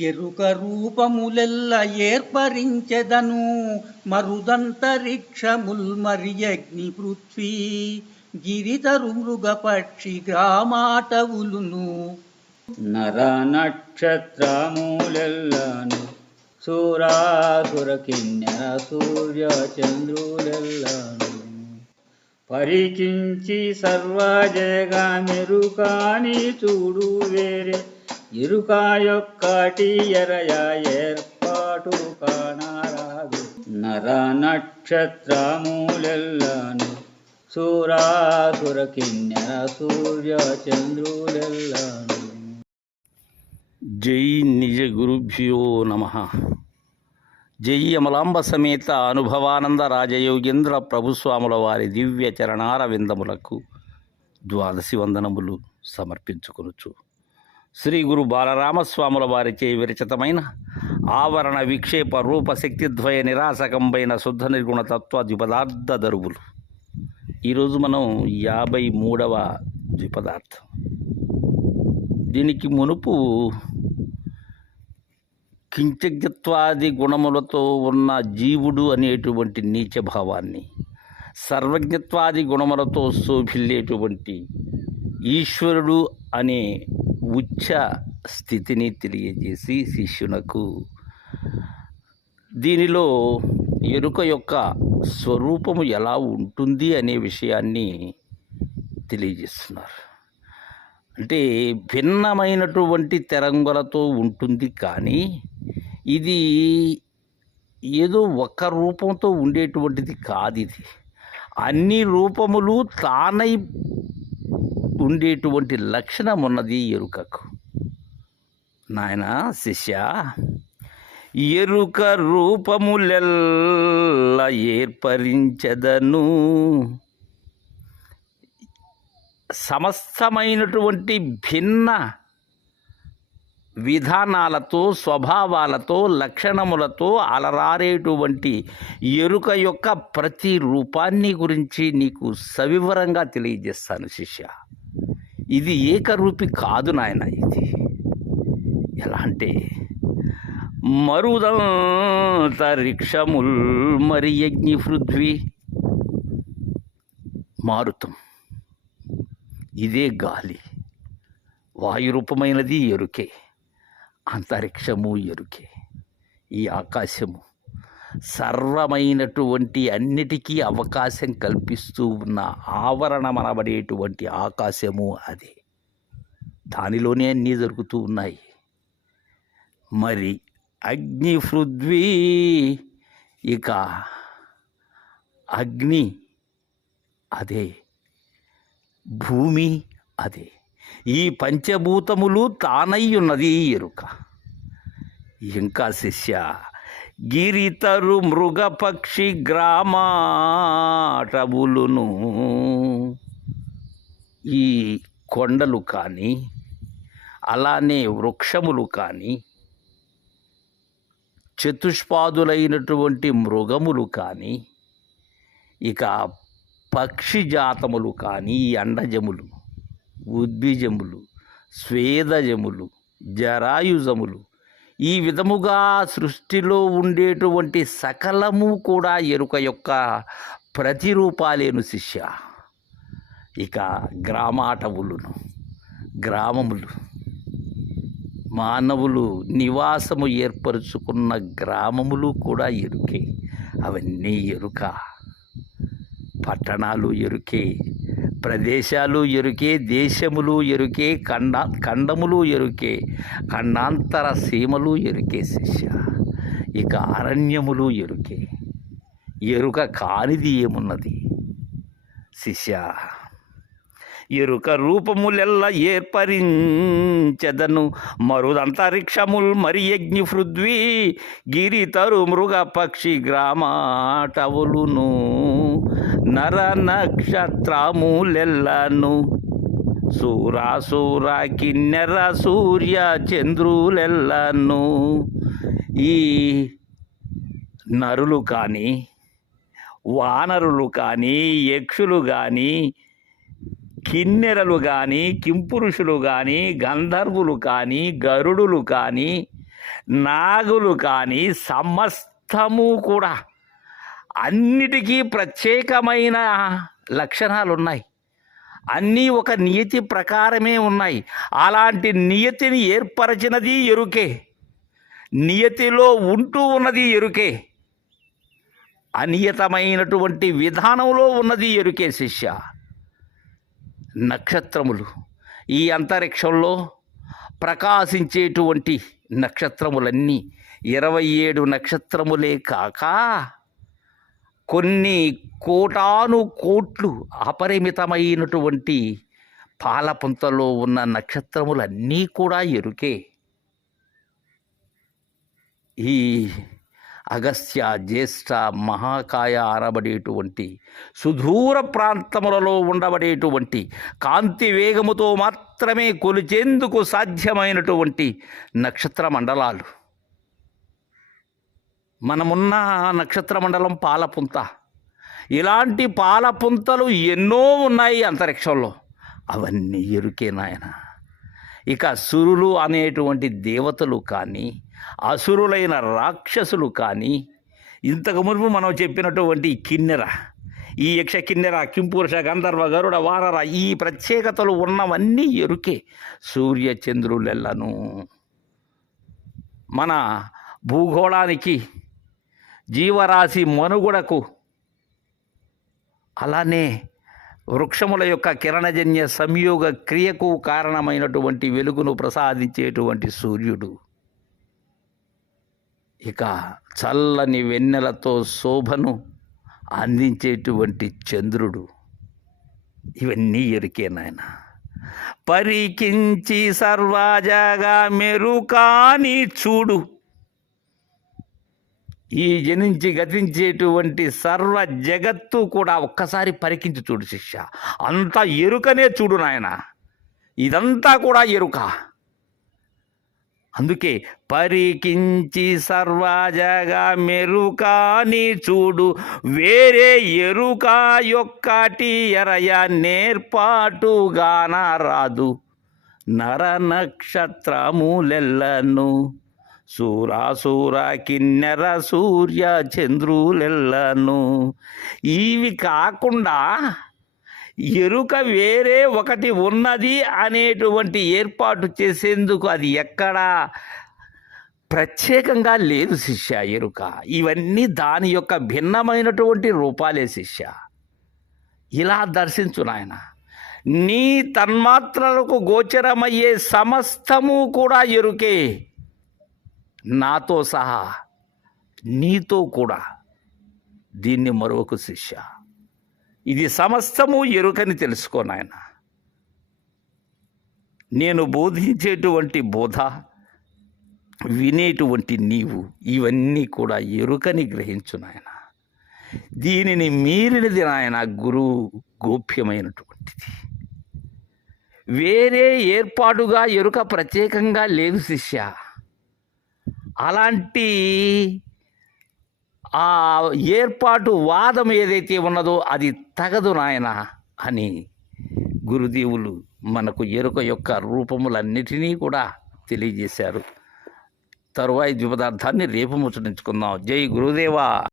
ఎరుక రూపములెల్ల ఏర్పరించెదను మరుదంతరిక్షముల్ అగ్ని పృథ్వీ గిరితరు మృగపక్షి గ్రామాటవులును. నర నక్షత్రములెల్లను సూరాసుర కిన్నెర సూర్య చంద్రులెల్లను పరికించి సర్వజగ మెరుకాని చూడు వేరే ఎరుక యొక్కటి ఎరయ ఏర్పాటు కానరాదు. నర నక్షత్రములెల్లను సూరాసుర కిన్నెర సూర్య చంద్రులెల్లను జై నిజ గురుభ్యో నమ. జై అమలాంబ సమేత అనుభవానంద రాజయోగేంద్ర ప్రభుస్వాముల వారి దివ్య చరణార విందములకు ద్వాదశి వందనములు సమర్పించుకొనుచు. శ్రీ గురు బాలరామస్వాముల వారిచే విరచితమైన ఆవరణ విక్షేప రూప శక్తిద్వయ నిరాసకంబైన శుద్ధ నిర్గుణ తత్వ ద్విపదార్థ దరువులు ఈరోజు మనం యాభై మూడవ ద్విపదార్థం. దీనికి మునుపు కించజ్ఞత్వాది గుణములతో ఉన్న జీవుడు అనేటువంటి నీచ భావాన్ని సర్వజ్ఞత్వాది గుణములతో శోభిల్లేటువంటి ఈశ్వరుడు అనే ఉచ్చ స్థితిని తెలియజేసి శిష్యునకు దీనిలో ఎరుక యొక్క స్వరూపము ఎలా ఉంటుంది? అనే విషయాన్ని తెలియజేస్తున్నారు. అంటే భిన్నమైనటువంటి తెరంగులతో ఉంటుంది కానీ ఇది ఏదో ఒక్క రూపంతో ఉండేటువంటిది కాదు ఇది. అన్ని రూపములు తానై ఉండేటువంటి లక్షణం ఉన్నది ఎరుకకు. నాయన శిష్య ఎరుక రూపములెల్ల ఏర్పరించదను. సమస్తమైనటువంటి భిన్న విధానాలతో స్వభావాలతో లక్షణములతో అలరారేటువంటి ఎరుక యొక్క ప్రతి రూపాన్ని గురించి నీకు సవివరంగా తెలియజేస్తాను శిష్య. ఇది ఏకరూపి కాదు నాయన ఇది. ఎలా అంటే మరుదంతరిక్షముల్ మరి యజ్ఞి పృథ్వీ మారుతం. ఇదే గాలి వాయురూపమైనది ఎరుకే అంతరిక్షము ఎరుకే ఈ ఆకాశము సర్వమైనటువంటి అన్నిటికీ అవకాశం కల్పిస్తూ ఉన్న ఆవరణమనబడేటువంటి ఆకాశము అదే. దానిలోనే అన్నీ జరుగుతూ ఉన్నాయి. మరి అగ్ని పృథ్వీ ఇక అగ్ని అదే. భూమి అదే. ఈ పంచభూతములు తానై ఉన్నది ఎరుక. ఇంకా శిష్య గిరితరు మృగపక్షి గ్రామాటవులును. ఈ కొండలు కానీ అలానే వృక్షములు కానీ చతుష్పాదులైనటువంటి మృగములు కానీ ఇక పక్షి జాతములు కానీ ఈ అండజములు ఉద్భిజములు స్వేదజములు జరాయుజములు ఈ విధముగా సృష్టిలో ఉండేటువంటి సకలము కూడా ఎరుక యొక్క ప్రతిరూపాలేను శిష్య. ఇక గ్రామాటవులును గ్రామములు మానవులు నివాసము ఏర్పరుచుకున్న గ్రామములు కూడా ఎరుకే. అవన్నీ ఎరుక. పట్టణాలు ఎరుకే. ప్రదేశాలు ఎరుకే దేశములు ఎరుకే ఖండ ఖండములు ఎరుకే ఖండాంతర సీమలు ఎరుకే శిష్య. ఇక అరణ్యములు ఎరుకే. ఎరుక కానిది ఏమున్నది? శిష్య ఎరుక రూపములెల్ల ఏర్పరించెదను. మరుదంతరిక్షముల్ మరి యజ్ఞి పృథ్వీ గిరితరు మృగ పక్షి గ్రామాటవులును. నర నక్షత్రములెల్లను సూరాసూర కిన్నెర సూర్య చంద్రులెల్లను. ఈ నరులు కానీ వానరులు కానీ యక్షులు కానీ కిన్నెరలు కానీ కింపురుషులు కానీ గంధర్వులు కానీ గరుడులు కానీ నాగులు కానీ సమస్తము కూడా అన్నిటికీ ప్రత్యేకమైన లక్షణాలు ఉన్నాయి అన్నీ ఒక నియతి ప్రకారమే ఉన్నాయి. అలాంటి నియతిని ఏర్పరచినది ఎరుకే. నియతిలో ఉంటూ ఉన్నది ఎరుకే. అనియతమైనటువంటి విధానంలో ఉన్నది ఎరుకే శిష్య. నక్షత్రములు. ఈ అంతరిక్షంలో ప్రకాశించేటువంటి నక్షత్రములన్నీ ఇరవై ఏడు నక్షత్రములే కాక కొన్ని కోటాను కోట్లు అపరిమితమైనటువంటి పాలపుంతలో ఉన్న నక్షత్రములన్నీ కూడా ఎరుకే. ఈ అగస్త్య జ్యేష్ఠ మహాకాయ అనబడేటువంటి సుదూర ప్రాంతములలో ఉండబడేటువంటి కాంతి వేగముతో మాత్రమే కొలిచేందుకు సాధ్యమైనటువంటి నక్షత్ర మండలాలు మనమున్న నక్షత్ర మండలం పాలపుంత. ఇలాంటి పాలపుంతలు ఎన్నో ఉన్నాయి అంతరిక్షంలో. అవన్నీ ఎరుకే నాయన. ఇక సురులు అనేటువంటి దేవతలు కానీ అసురులైన రాక్షసులు కానీ ఇంతకు మునుపు మనం చెప్పినటువంటి కిన్నెర ఈ యక్ష కిన్నెర కింపురుష గంధర్వ గరుడ వానర ఈ ప్రత్యేకతలు ఉన్నవన్నీ ఎరుకే. సూర్య చంద్రులెల్లను. మన భూగోళానికి జీవరాశి మనుగడకు. అలానే వృక్షముల యొక్క కిరణజన్య సంయోగ క్రియకు కారణమైనటువంటి వెలుగును ప్రసాదించేటువంటి సూర్యుడు. ఇక చల్లని వెన్నెలతో శోభను అందించేటువంటి చంద్రుడు. ఇవన్నీ ఎరికే నాయన. పరికించి సర్వాజగా మెరుకాని చూడు. ఈ జనించి గతించేటువంటి సర్వ జగత్తు కూడా ఒక్కసారి పరికించి చూడు శిష్య. అంతా ఎరుకనే చూడు నాయన. ఇదంతా కూడా ఎరుక. అందుకే పరికించి సర్వజగా మెరుకాని చూడు. వేరే ఎరుక యొక్కటి ఎరయ నేర్పాటుగాన రాదు. నర నక్షత్రములెల్లను సూరాసూర కిన్నెర సూర్య చంద్రులెల్లను. ఇవి కాకుండా ఎరుక వేరే ఒకటి ఉన్నది అనేటువంటి ఏర్పాటు చేసేందుకు అది ఎక్కడా? ప్రత్యేకంగా లేదు శిష్య ఎరుక. ఇవన్నీ దాని యొక్క భిన్నమైనటువంటి రూపాలే శిష్య. ఇలా దర్శించు నాయన. నీ తన్మాత్రలకు గోచరమయ్యే సమస్తము కూడా ఎరుకే. నాతో సహా నీతో కూడా దీన్ని మరొక శిష్య. ఇది సమస్తము ఎరుకని తెలుసుకో నాయన. నేను బోధించేటువంటి బోధ వినేటువంటి నీవు ఇవన్నీ కూడా ఎరుకని గ్రహించు నాయన. దీనిని మీరినది నాయన గురువు గోప్యమైనటువంటిది. వేరే ఏర్పాటుగా ఎరుక ప్రత్యేకంగా లేదు శిష్య. అలాంటి ఆ ఏర్పాటు వాదం ఏదైతే ఉన్నదో అది తగదు నాయన అని గురుదేవులు మనకు ఎరుక యొక్క రూపములన్నిటినీ కూడా తెలియజేశారు. తరువాయి ద్విపదార్థాన్ని రేపు ముచ్చటించుకుందాం. జై గురుదేవా.